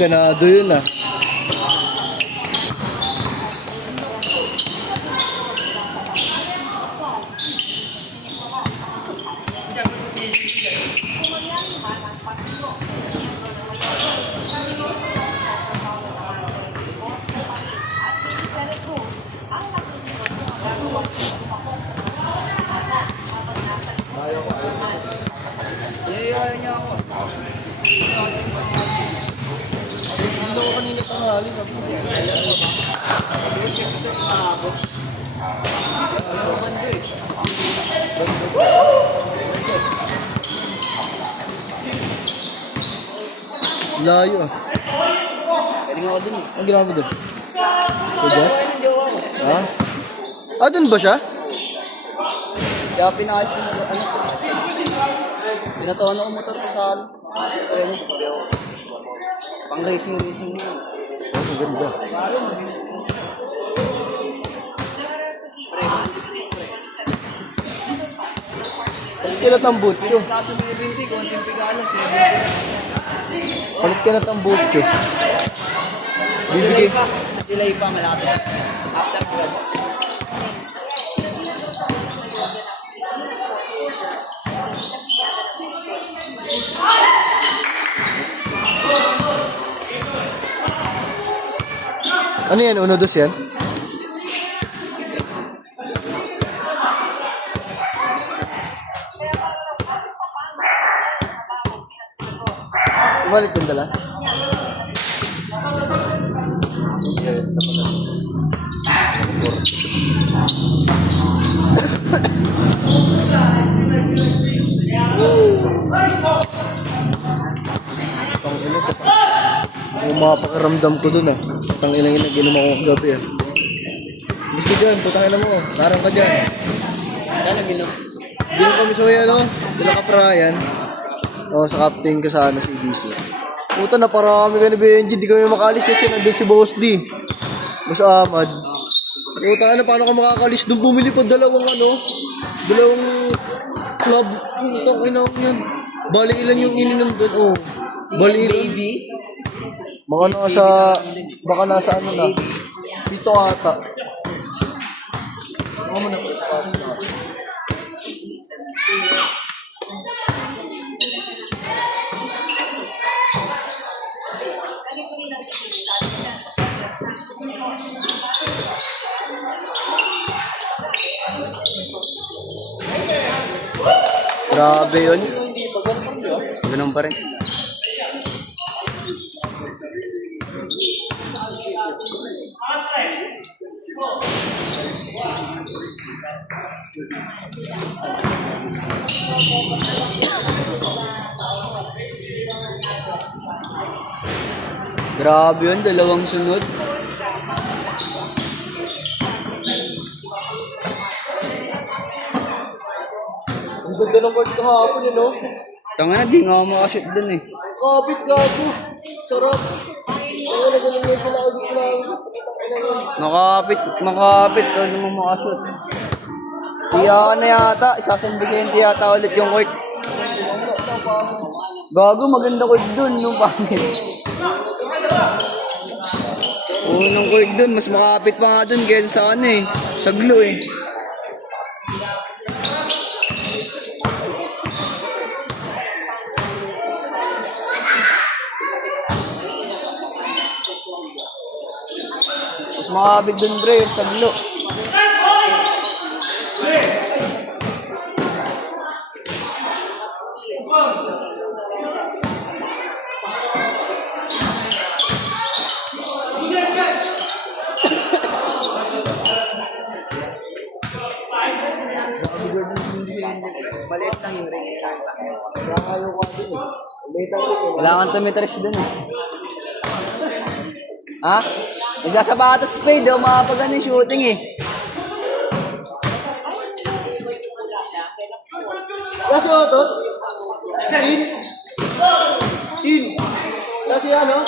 Ganado yun ah. Ayaw niya ako. Hindi ako kanina tanghali. Sabi ko, layo ah. Galing ako dun eh. Ang ginawa mo doon? Kudas? Hindi ako. Ha? Ah, doon ba siya? Kaya pinaalis ko na ano. Pinatawa na ko motor ko sa ano. Ayun, sabi ako. Pang racing mo. Ang ganda. Palit ka na tambut ko. Nasa may 20, konting pigalan, 70. Palit ka na tambut ko. Sa delay pa. Sa delay pa, malapit. After 12. Ano yan? Uno, dos yan? Balik yung dala? Tangina ko pa. Yung mapakaramdam ko dun eh. Tangilang ina, ginom ako gabi eh. Bilis ka dyan, putang ina mo. Narang ka dyan. Dala ginom. Ginom kami sa kaya, no? Sila kaprayan. O, sa captain ko sa ano, sa EDC. Puta na, parami ka ni Benji. Di kami makalis kasi nandun si Boss D. Boss Ahmad. Puta na, paano ka makakalis doon? Bumili pa dalawang dalawang club. Putang ina ko yan. Bali ilan yung ininom doon, oh. Bali ilan. Baby. Baka nasa ano na. Dito ata. Ano mo na po? Grabe yun. Ganun pa rin. Grabe yun, dalawang sunod. Ang ganda ng court kahapon yun, no? Tanga na, di nga ako makashoot dun eh. Kapit gago. Sarap. Ay, nagaling mo pala ako gusto lang. Makapit, pero naman makashoot. Tiyakan na yata, isa San Vicente yata ulit yung court. Gago, maganda court dun, no, pangit. Unang court dun, mas makapit pa nga dun kaysa sa ano eh, sa glue eh. Mas makapit dun bre, sa glue. Maliit lang yung ring. Wala kang tumitres dun eh. Ha? Nagsasapatos spade, di ako makapag yung shooting eh. Kasi otot? In. Kasi ano?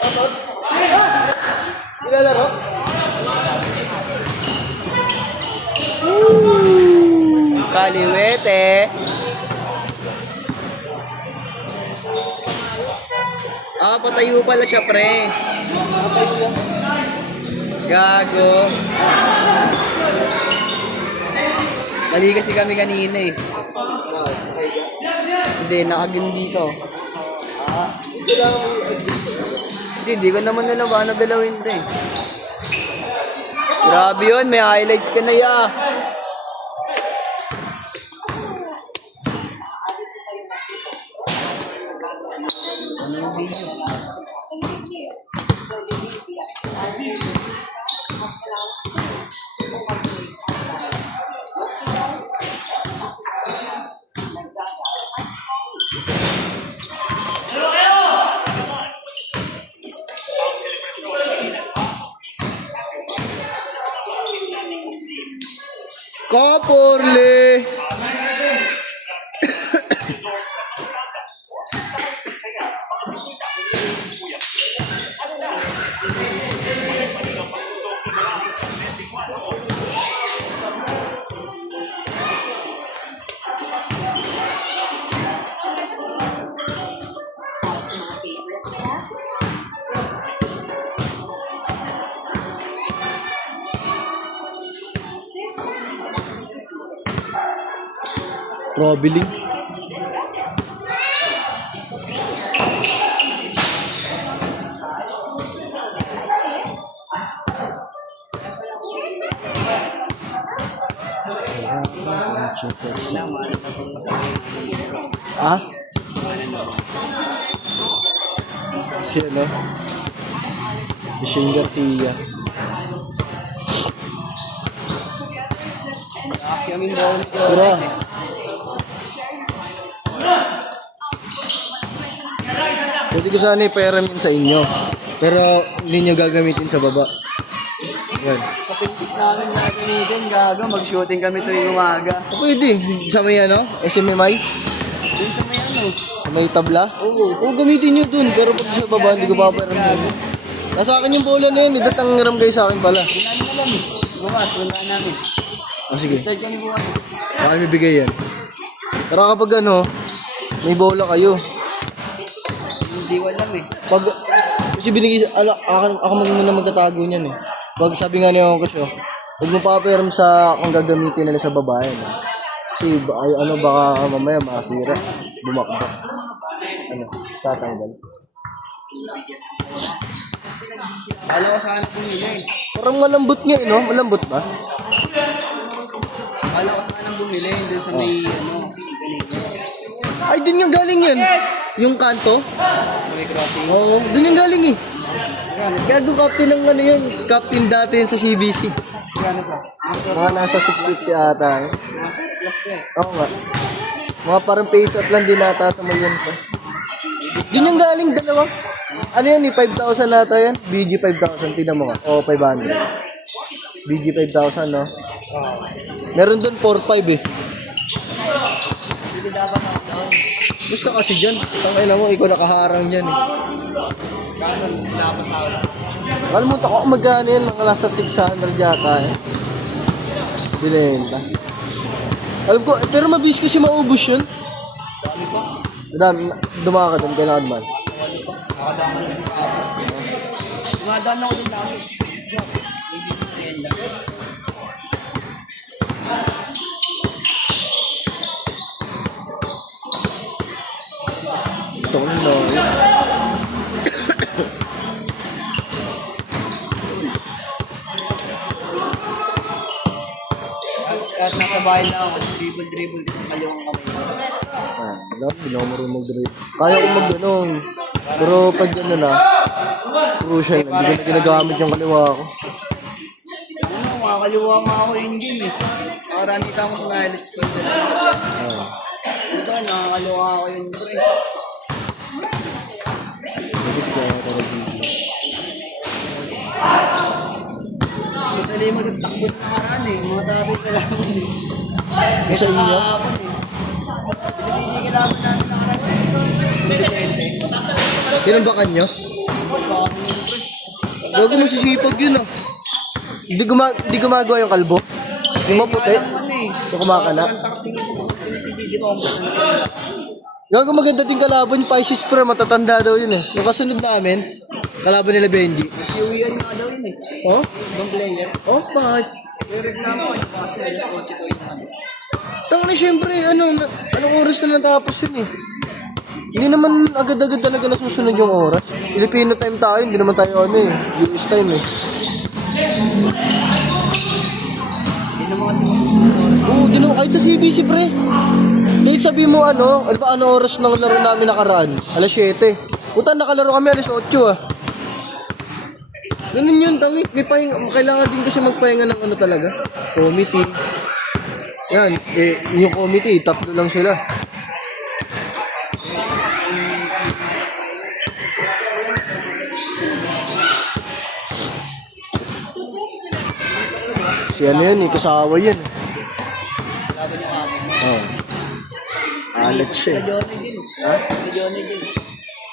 Otot? Ilalaro? Kaliwete. Nagpapatayo pala siya, pre. Gago. Mali kasi kami kanina eh. Hindi, nakagin dito. Hindi ko naman nalawa na dalawin ito eh. Grabe yun, may highlights ka na ya. Kaporle! Traveling. Ah? Si ano? Si Shane Garcia. Kasi kami ball. Tara. Pwede ko sana ipayaram yun sa inyo. Pero hindi nyo gagamitin sa baba. Yan. Sa physics namin gagamitin, gago. Mag-shooting kami tuwing umaga. Pwede. Sa may ano? SMMI? Dun sa may ano. Sa may tabla? Oo. Oo, gamitin nyo dun. Pero pag sa baba, hindi ko papayaram yun. Nasa akin yung bola na yun. Idat ang hiram kayo sa akin pala. Wala na lang eh. Bukas, wala namin. Oh, sige. Start kami bukas. Baka may bigay yan. Pero kapag ano, may bola kayo. Hindi ko alam eh. Pag, kasi binigay, ako muna magtatago niyan eh. Pag sabi nga niya ko siya, huwag mo papayaram sa kung gagamitin nila sa babae. No? Kasi ano, baka mamaya makasira. Bumakbak. Ano, tatanggal. Alam ko sana bumili eh. Parang malambot nga eh, no? Malambot ba? Alam ko sana bumili dun sa may ano. Ganito. Ay, dun yung galing yan. Yung kanto? Sa may crossing. Oo, dun yung galing eh. Gago captain ng ano yun. Captain dati yun sa CBC. Gano pa? Mga nasa 650 ata eh. Nasa plus ko eh. Oo nga. Mga parang face up lang din ata sa Malian ko. Yun yung galing dalawa. Ano yan eh, 5,000 nata yan? BG 5,000, tignan mo nga. O, 500. BG 5,000, no? Meron dun 4,500 eh. Hindi dapat ako down. Bus ka kasi dyan. Tangina mo, ikaw nakaharang dyan eh. Kaso wala pa sa akin. Kalimutan ko kung magkano yan, mga nasa 600 yata eh. Binenta. Alam ko, pero mabilis kasi maubos yun. Dami ko. Madami, dumaka ka doon, kailangan man. Nakadaan ko lang. Dumadaan ako din dami. Ayan lang. Ito ko nila. At nasa bahay lang ako, dribble, kaliwang kamay ko. Alam, hindi ako marunong mag-drive. Kaya ko mag-ganun. Pero pag gano'n na, crucial na. Hindi ko na ginagamit yung kaliwa ko. Ano, makakaliwa nga ako yung game eh. Nakaranita ako sa highlights ko. Ito, nakakaliwa ako yung game. Bakit kaya talaga dito? Mas madali magtakbo ng nakaraan eh. Mga dati kailangan eh. Sa inyo? Kahapon eh. Kasi hindi kailangan namin nakaraan eh. Vicente. Tinambakan nyo? Huwag mo sisipag yun ah. Hindi gumagawa yung kalbo? Hindi mo puti? Ano eh. Ito kumakala? Kanta kasi hindi ko. Hindi ba kung saan Gago maganda din kalaban yung Pisces pre, matatanda daw yun eh. Yung kasunod namin, kalaban nila Benji. Si Uyan nga daw yun eh. Oh? Ibang player. Oh, bakit? May reklamo ano kasi alas 8 daw yung ano. Tanga na syempre, anong oras na natapos yun eh. Hindi naman agad-agad talaga nasusunod yung oras. Filipino time tayo, hindi naman tayo ano eh. US time eh. Hindi naman kasi masusunod na oras. Oo, di naman kahit sa CBC pre. Kahit sabi mo ano ba ano oras ng laro namin nakaraan? Alas 7. Puta, nakalaro kami alas 8 ah. Ganun yun, tangi. May pahinga. Kailangan din kasi magpahinga ng ano talaga. Committee. Yan, yung committee, 3 lang sila. Si ano yun eh, kasawa yan. Laban yung amin. Oh. Alex siya. Kay Johnny din. Ha? Kay Johnny din.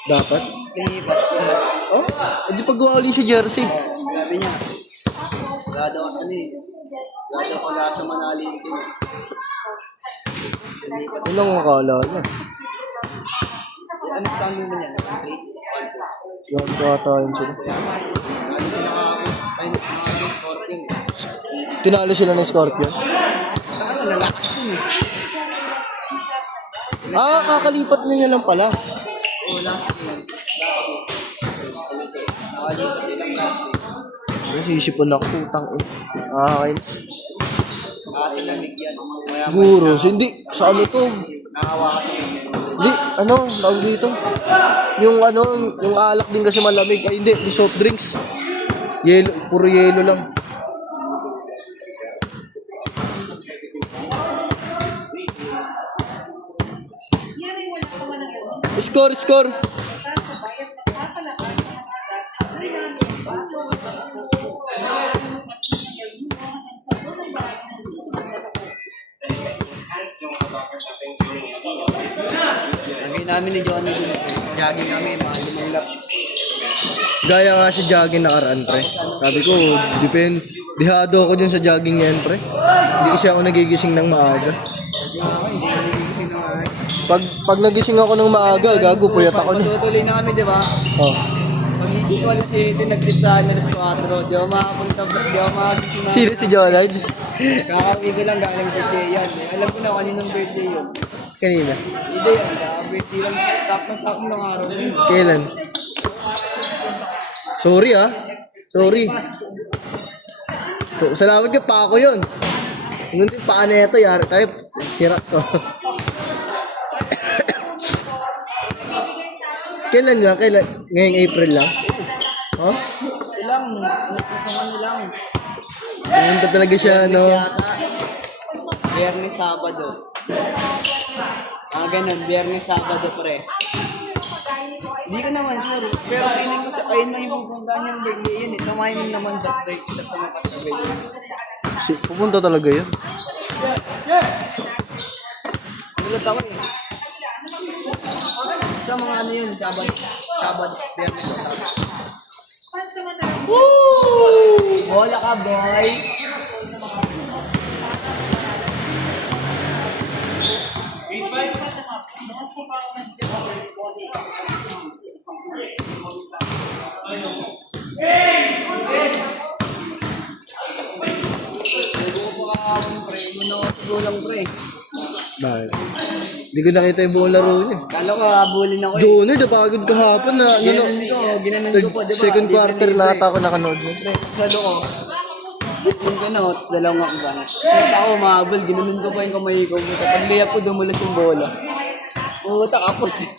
Dapat? Pinipat. Oh, hindi paggawa ulit si Jersey. Sabi niya. Wala daw ano eh. Wala daw pala sa Manali yung team. Yun lang ang akala niya. Ano standing ba niyan? 1-3? Yan kata yun sila. Ano sila nakakos? Ay, nakakos scorping. Tinalo sila ng Scorpion. Ano, nalakas yun eh. Ah, kakalipat niya lang pala. Oh, last game. Nakalipat nilang last game. Nasisipon ako, putang eh. Ah, okay. Kasi lamig yan. Kaya Siguro, hindi. Sa ano to? nakawa ka sa isip. Hindi, ano, tawag dito. Yung ano, yung alak din kasi malamig. Ay, hindi, yung soft drinks. Yelo, puro yelo lang. Score, score. Lagay namin ni Johnny din. Jogging kami, mga 5 lap. Gaya nga si jogging nakaraan, pre. Sabi ko, dihado ako dyan sa jogging yan, pre. Hindi kasi ako nagigising ng maaga. Sabi nga ako, hindi na nagigising na nga. Pag nagising ako ng maaga, gago, puyat ako na. Patutuloy na kami, di ba? Oh. Pag-isip ko alas 7, nag-date sa akin alas 4. Di ako makapunta, di ako makagising na. Sino si Jolard? Kakawin ko lang, galing birthday yan. Alam ko na kaninang birthday yun. Kanina. Hindi yan, birthday lang. Sakto ng araw yun. Kailan? Sorry ah. Sorry. So, salamat ka pa ako yun. Ngunit pa na ito, yari tayo. Sira to. Kailan lang? Kailan? Ngayong April lang? Huh? Ito lang, nakitong ano lang. Pumunta talaga siya, Biyernes no? yata. Biyernes, Sabado. Ganun, Biyernes, Sabado pre. Hindi ko naman sure. Pero feeling ko sa ayun na yung pupuntahan yung birthday yun eh. Tumayin naman that break sa tumapat na birthday. Pupunta talaga yun. Nagulat ako eh. Sa mga ano yun, Sabado, Biyernes o Sabado. Woo! Bola ka boy! Gulang pre. Bakit? Hindi ko nakita yung buong laro niya. Kala ko habulin ako eh. Jonah, napagod kahapon na. Ginanon ko po, di ba? Second quarter lahat ako nakanood mo. Pre, salo ko. Spin ko na, tapos dalawang ako ba? Nakita ako mahabol, ginanon ko pa yung kamay ko. Pag layap ko, dumulas yung bola. Puta kapos eh.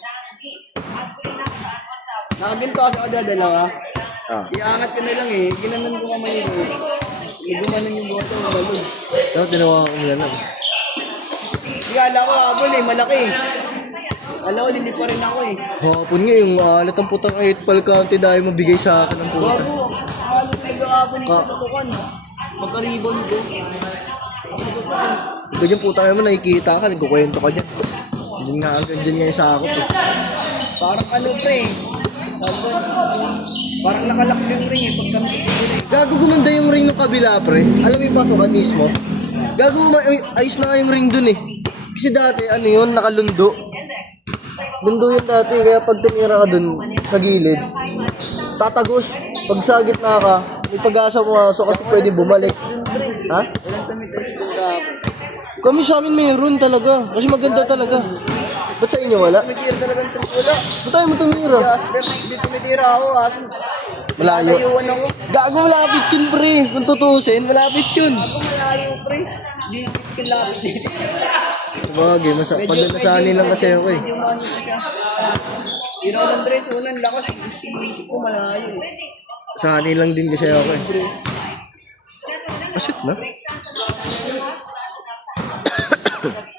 Nakaginto kasi ako dalawa. Ah. Iangat ko na lang eh. Ginanon ko kamay ko. Gumanon yung bola, malun. Dapat tinawa ko nila lang. Kala ko habol eh, malaki. Kala ko lili pa rin ako eh. Hapon nga yung alat ang putang 8 pal county dahil mabigay sa akin ng puta. Bago, ano talaga habol yung katutukan. Magka-ribbon ko. Ganyan puta naman nakikita ka, nagkukwento ka dyan. Yun nga, ganyan nga yung sakop eh. Parang ano pre. Parang nakalak yung ring eh. Pag kami rin. Gago gumanda yung ring ng kabila pre. Alam mo yung pasukan mismo? Gago ayos na nga yung ring dun eh. Kasi dati ano yun, nakalundo. Bundo yun dati, kaya pag tumira ka dun sa gilid, tatagos. Pag sa gitna ka, may pag-asa pumasok kasi pwede bumalik. Ha? Walang tumitas doon kahapon. Kami sa amin mayroon talaga. Kasi maganda talaga. Ba't sa inyo wala? Tumitira talagang tres. Wala. Ba't tayo mo tumira? Jasper, hindi tumitira ako. Aso. Malayo. Layuan ako. Gago, malapit yun, pre. Kung tutusin, malapit yun. Ako malayo, pre. Hindi sila dito. Sabagay, pag nasanay lang kasi ako eh. Medyo mano siya. Pero lang, Dres, unang lakas. Isip ko malayo. Sanay lang din kasi ako eh. Asit na?